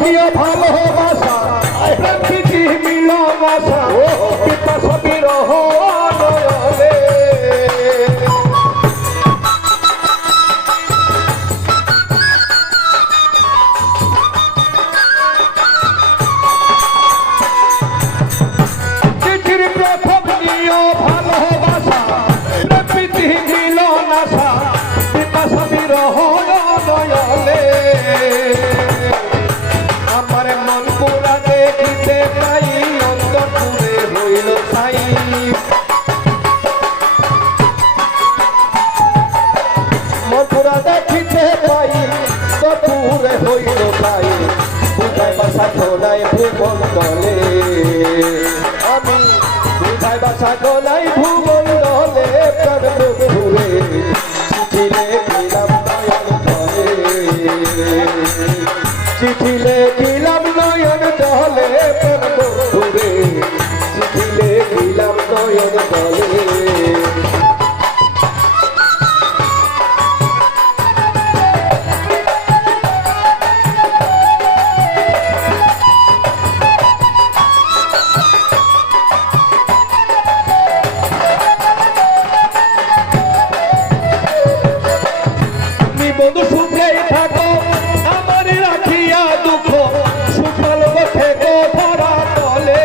প্রিয় ভালোবাসা প্রকৃতি মিলবাসা পিপাসা বিরহ নয়নে চিঠির প্রথম প্রিয় ভালোবাসা প্রকৃতি মিলনাশা পিপাসা বিরহ নয়নে আমার মন পুরা দেখিতে পাই অন্তর পুরে হইল ছাই মন পুরা দেখিতে পাই তো পুরে হইল ছাই বুঝাই বাসা গোলাই ভুবন দলে আমি বুঝাই বাসা গোলাই ভুবন দলে প্রাণ ঘুরে চিঠি লেখিলাম নয়ন দলে চিঠি লেখিলাম নয়ন দলে প্রাণ ঘুরে চিঠি লেখিলাম নয়ন দলে বন্ধু সুখে থাকো আমার রাখিয়া দুঃখ সুফল থেকো ধরা তলে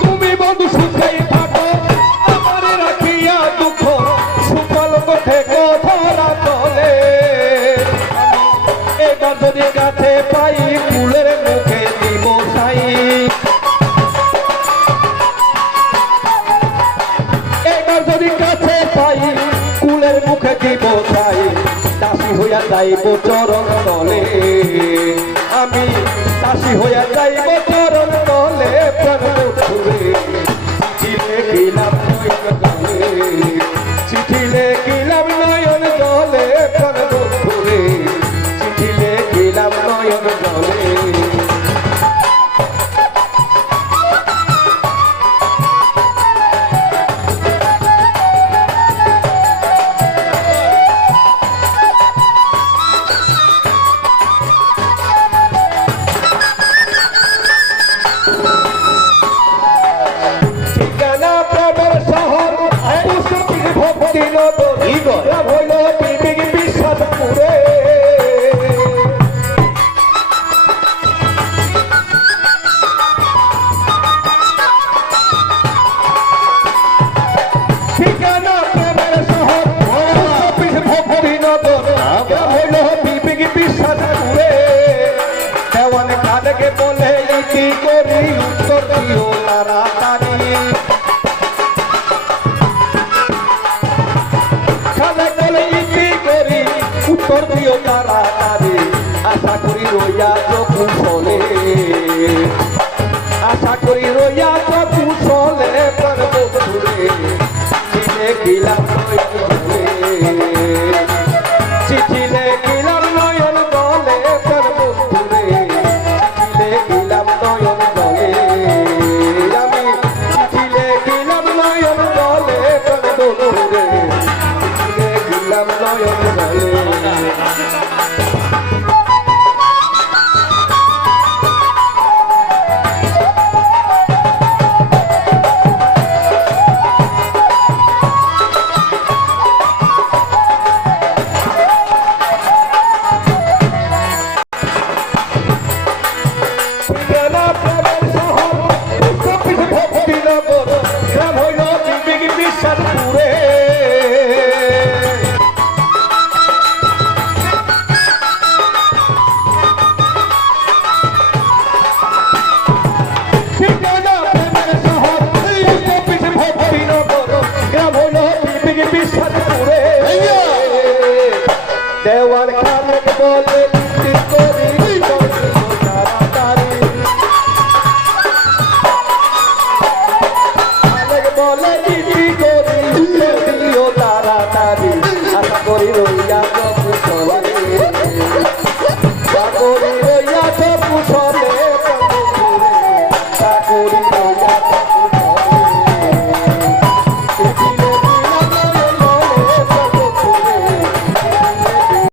তুমি বন্ধু সুখে থাকো আমার রাখিয়া দুঃখ সুফল থেকো ধরা তলে এবার যদি কাছে পাই ফুলের মুখে দিব সাই এবার যদি কাছে পাই কুলের মুখে দিব সাই দাসী হইয়া যাইব চরণ তলে আমি দাসী হইয়া যাইব চরণ তলে প্রাণ ঘুরে চিঠি লেখিলাম নয়ন দলে চিঠি লেখিলাম নয়ন দলে প্রাণ ঘুরে চিঠি লেখিলাম নয়ন দলে ঠিকানা প্রেমের শহর ভক্তি নগর হইল বিশ্বাস পুরে ঠিকানা প্রেমের শহর ভক্তি নগর হইল বিশ্বাস পুরে দেওয়ান কানকে বলে কি করি উত্তর দিও তাড়াতাড়ি উত্তর দিও তাড়াতাড়ি আশা করি রইয়া কুশলে আশা করি রইয়া কুশলে প্রাণ ঘুরে চিঠি লেখিলাম নয়ন দলে চিঠি লেখিলাম নয়ন দলে প্রাণ ঘুরে চিঠি লেখিলাম নয়ন দলে আমি চিঠি লেখিলাম নয়ন দলে প্রাণ ঘুরে চিঠি লেখিলাম নয়ন দলে বিশ্বাস পুরে দেওয়ান খান বলে